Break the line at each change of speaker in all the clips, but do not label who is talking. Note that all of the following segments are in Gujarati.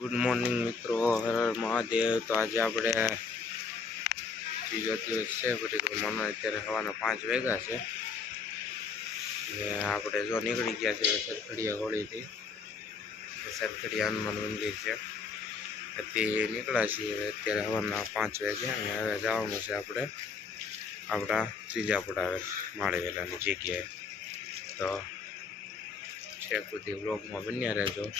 ગુડ મોર્નિંગ મિત્રો. હર મહાદેવ. તો આજે આપણે ત્રીજો દિવસ છે. પરિક્રમાનો અત્યારે સવારના પાંચ વાગ્યા છે. ને આપણે જો નીકળી ગયા છે સરખડીયા હોળીથી. સરખડીયા હનુમાન મંદિર છે. ત્યાંથી નીકળ્યા છીએ અત્યારે સવારના પાંચ વાગ્યા અને હવે જવાનું છે આપણે આપણા ત્રીજા પડાવે માળેવેલાની જગ્યાએ. તો છેક સુધી બ્લોગમાં બન્યા રહેજો.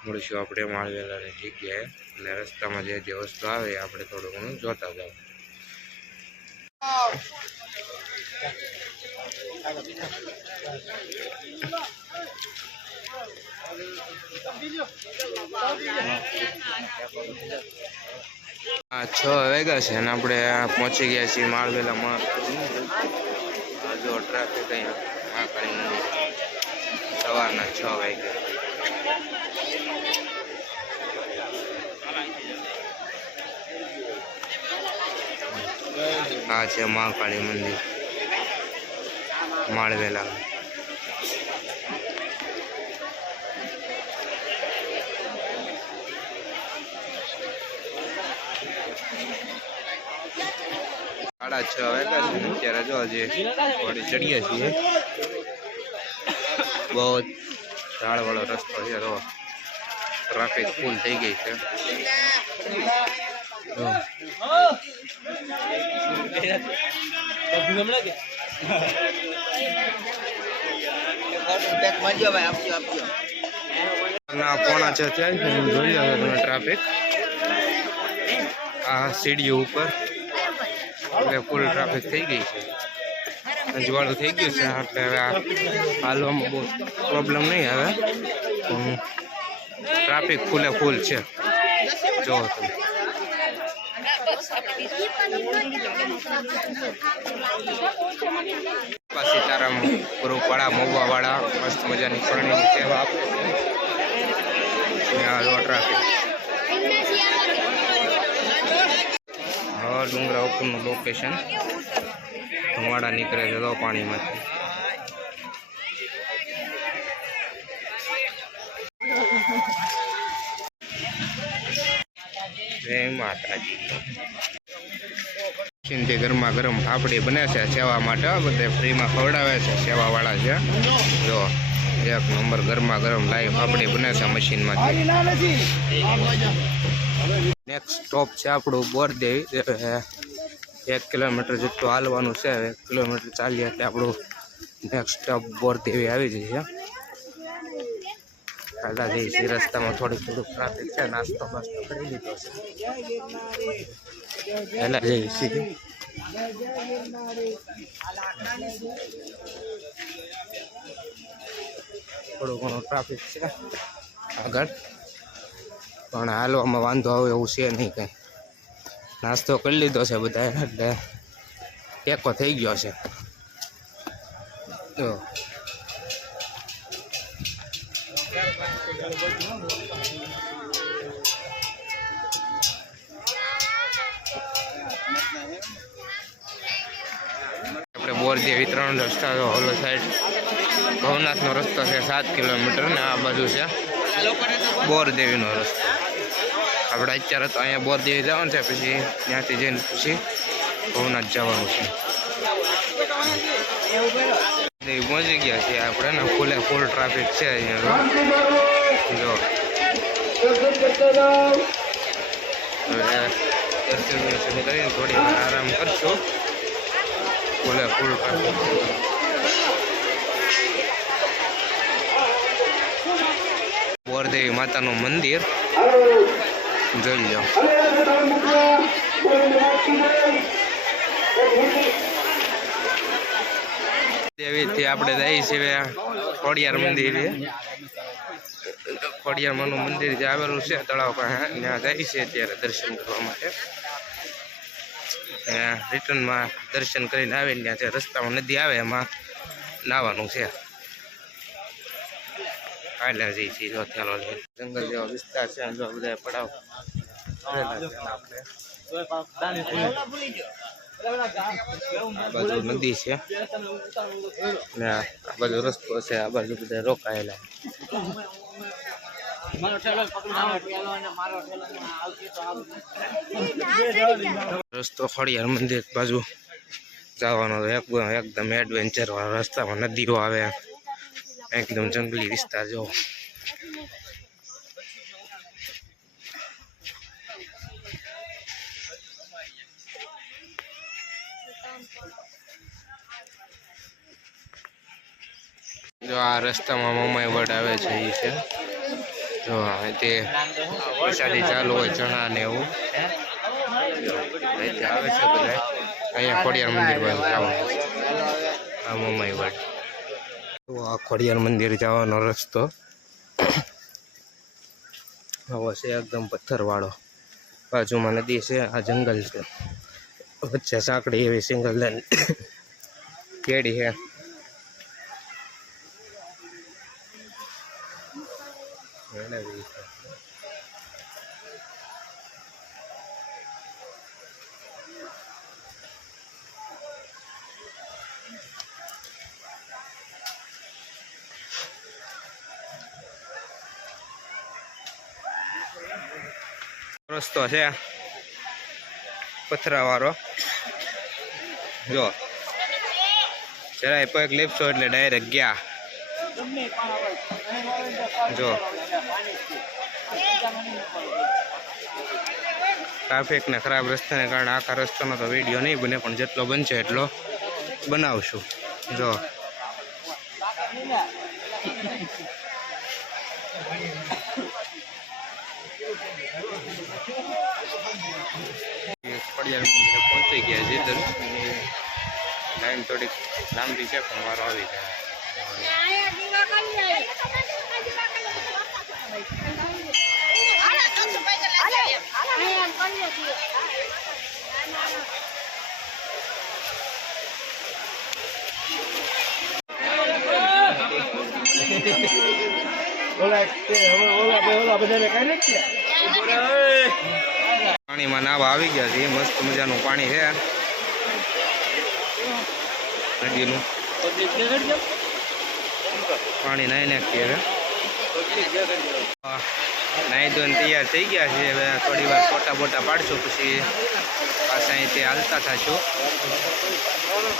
મળીશું. આપણે માળવેલાની જગ્યાએ. અને રસ્તામાં જે જે વસ્તુ આવે આપણે થોડું ઘણું જોતા જાવ હા, છ વાગ્યા છે અને આપણે પહોંચી ગયા છીએ માળવેલામાં આ જો ટ્રાફિક અહીંયા મહાકાળી સવારના છ વાગ્યા. આ છે મહાકાળી મંદિર. માળવેલા. સાડા છ વાગ્યા છે અત્યારે જો હજી થોડી ચડીએ છીએ. બહુ ઝાડવાળો રસ્તો છે ટ્રાફિક ફૂલ થઈ ગઈ છે. ના, પોણા છે અત્યારે જોઈ હવે તમે ટ્રાફિક આ સીડીઓ ઉપર. ફૂલ ટ્રાફિક થઈ ગઈ છે. અજવાળું થઈ ગયું છે, એટલે હવે આ હાલવામાં બહુ પ્રોબ્લેમ નહીં હવે ટ્રાફિક ફૂલે ફૂલ છે. જો તમે. સીતારામ ગુરુપાડા મોગવાવાળા મસ્ત મજાની ફરણી સેવા આપે? છે આ હા, ડુંગરા ઉપરનું લોકેશન ધુમાડા નીકળે છે તો પાણીમાંથી. જય માતાજી. ચિંતી ગરમા ગરમ ફાફડી બને છે સેવા માટે. બધે ફ્રીમાં ખવડાવે છે સેવાવાળા છે. જો એક નંબર ગરમા ગરમ લાઈવ ફાફડી બને છે મશીનમાંથી નેક્સ્ટ સ્ટોપ છે આપણું બોરદેવી. એક કિલોમીટર જેટલું હાલવાનું છે. એક કિલોમીટર ચાલીએ એટલે આપણું નેક્સ્ટ સ્ટોપ બોરદેવી આવી જશે. પહેલાં જઈએ રસ્તામાં થોડુંક થોડુંક ટ્રાફિક છે. નાસ્તો બાસ્તો કરી લીધો છે. પહેલાં જઈએ છીએ થોડું ઘણું ટ્રાફિક છે. આગળ? પણ હાલવામાં વાંધો આવે એવું છે નહીં કંઈ. નાસ્તો કરી લીધો છે બધા એટલે ટેકો થઈ ગયો છે. જો આપણે વિતરણ ત્રણ રસ્તા તો હોલો સાઈડ ભવનાથનો રસ્તો છે સાત કિલોમીટર ને આ બાજુ છે. બોરદેવીનો રસ્તો. આપણે અત્યારે તો અહીંયા બોરદેવી જવાનું છે, પછી ત્યાંથી જઈને પછી ભવનાથ જવાનું છે. દેવી પહોંચી ગયા છીએ આપણે ને, ફૂલે ફૂલ ટ્રાફિક છે અહીંયા. જો. થોડી આરામ કરશું. ફૂલે ફૂલ બોરદેવી માતાનું મંદિર જોઈ લો દેવીથી આપણે જઈએ છીએ ખોડિયાર મંદિરે ખોડિયારમાંનું મંદિર જે આવેલું છે તળાવ પાસે ત્યાં જઈ છીએ અત્યારે દર્શન કરવા માટે રિટર્નમાં દર્શન કરીને આવીને ત્યાં જે રસ્તામાં નદી આવે, એમાં નાવાનું છે. કાલે છીએ જો જંગલ જેવો વિસ્તાર છે બધા પડાવ. આ બાજુ નદી છે. ને આ બાજુ રસ્તો છે, આ બાજુ બધા રોકાયેલા. રસ્તો ખોડિયાર મંદિર બાજુ જવાનો એક- એકદમ એડવેન્ચર વાળો રસ્તામાં નદીઓ આવે. એકદમ જંગલી વિસ્તાર, જો. જો આ રસ્તામાં મમાઈ વડ આવે છે એ છે. જો તે પ્રસાદી ચાલુ હોય, ચણા ને એવું. અહીંયા ખોડિયાર મંદિર આ મમાઈ તો આ ખોડિયાર મંદિર જવાનો રસ્તો. આવો છે એકદમ પથ્થરવાળો. બાજુમાં નદી છે, આ જંગલ છે. વચ્ચે સાંકડી એવી સિંગલ લેન કેડી છે. છે. રસ્તો છે પથરાવાળો. જો. જરાય પગ લીપશો એટલે ડાયરેક્ટ ગયા. જો. ટ્રાફિકને ખરાબ રસ્તાને કારણે આખા રસ્તાનો તો વીડિયો નહીં બને, પણ જેટલો બનશે એટલો બનાવશું. જો. પહોંચી ગયા દર લાઈન થોડીક લાંબી છે, પણ મારો આવી જાય. પાણીમાં નાવા આવી ગયા છે મસ્ત મજાનું પાણી છે. નદીનું. પાણી નાહી નાખીએ હવે. નાહી ધોઈને તૈયાર થઈ ગયા છે હવે થોડી વાર ફોટા બોટા પાડશું પછી પાછા અહીંથી હાલતા થશું.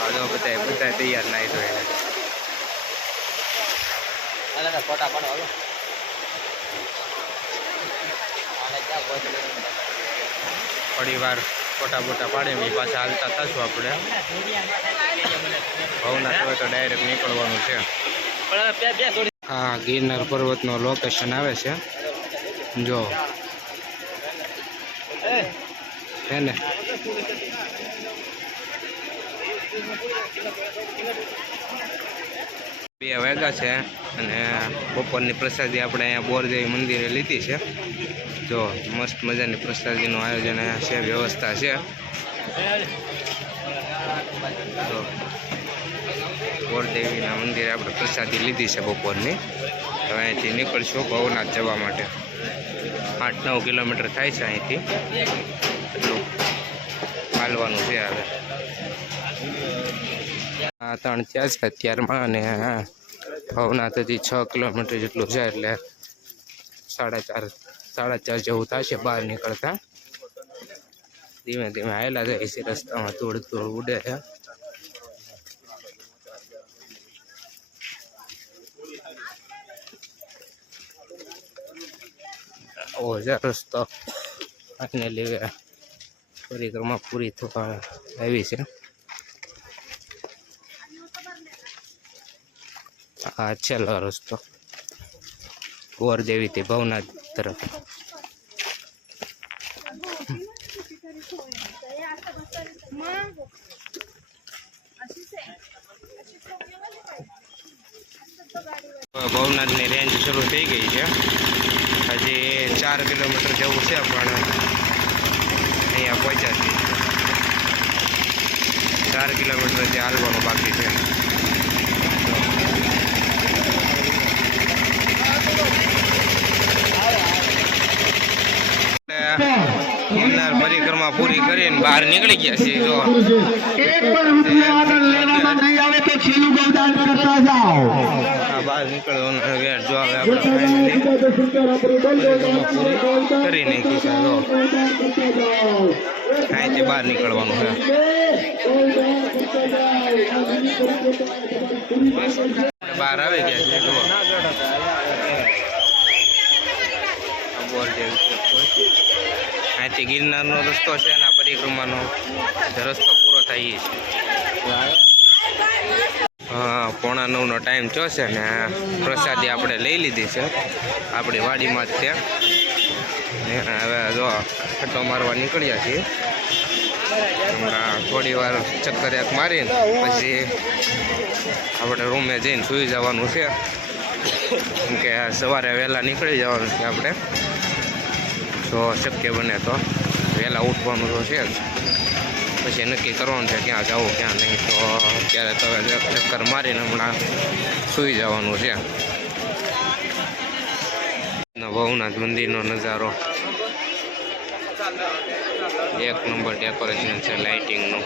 હાલો બધા બધા તૈયાર નાહી ધોઈને.
ફોટા પાડો
થોડી વાર ફોટા બોટા પાડીને એ પાછા હાલતા થશું આપણે. ભવના તો ડાયરેક્ટ નીકળવાનું છે. આ ગિરનાર પર્વતનો લોકેશન આવે છે. જો. ને? બે વાગ્યા છે અને બપોરની પ્રસાદી આપણે અહીંયા બોરદેવી મંદિરે લીધી છે. જો, મસ્ત મજાની પ્રસાદીનું આયોજન અહીંયા છે, વ્યવસ્થા છે. તો બોરદેવીના મંદિરે આપણે પ્રસાદી લીધી છે બપોરની. હવે અહીંથી નીકળશું ભવનાથ જવા માટે. આઠ નવ કિલોમીટર થાય છે અહીંથી. એટલું ચાલવાનું છે હવે. આ ત્રણ ત્યાં છે અત્યારમાં અને ભવનાથ હજી છ કિલોમીટર જેટલું છે એટલે સાડા ચાર સાડા ચાર જેવું થશે બહાર નીકળતા. ધીમે ધીમે આવેલા જાય છે રસ્તામાં ધૂળ ધૂળ ઉડે છે. છે રસ્તો. આને લીધે પરિક્રમા પૂરી થવા આવી છે. આ છેલ્લો રસ્તો. ગોરદેવીથી ભવનાથ તરફ. ભવનાથની રેન્જ શરૂ થઈ ગઈ છે. હજી ચાર કિલોમીટર જવું છે પણ અહીંયા પહોંચ્યા છીએ. ચાર કિલોમીટર જે હાલવાનું બાકી છે. ગિરનાર પરિક્રમા પૂરી કરીને બહાર નીકળી ગયા છે જો.
એક પણ રૂપિયા ઓર્ડર લેવામાં નહીં આવે તો છેલ્લું ગૌદાન કરતા જાઓ.
બહાર નીકળવાનો વેટ જો હવે આપણે કરી નાખી છે જો. અહીંથી બહાર નીકળવાનું છે. બહાર આવી ગયા છે જેવું. અહીંથી ગિરનારનો રસ્તો છે ને આ પરિક્રમાનો રસ્તો પૂરો એ છે. હા, પોણા નવનો ટાઈમ થયો છે ને પ્રસાદી આપણે લઈ લીધી છે. આપણી વાડીમાં જ ત્યાં હવે જો ખટો મારવા નીકળ્યા છીએ. થોડી વાર ચક્કર એક મારીને પછી આપણે રૂમે જઈને સૂઈ જવાનું છે. કેમ કે સવારે વહેલા નીકળી જવાનું છે આપણે. જો શક્ય બને તો વહેલા ઉઠવાનું તો છે જ. પછી નક્કી કરવાનું છે ક્યાં જવું ક્યાં નહીં. તો અત્યારે તો ચક્કર મારીને હમણાં સૂઈ જવાનું છે. ભવનાથ મંદિરનો નજારો. એક નંબર ડેકોરેશન છે લાઇટિંગનું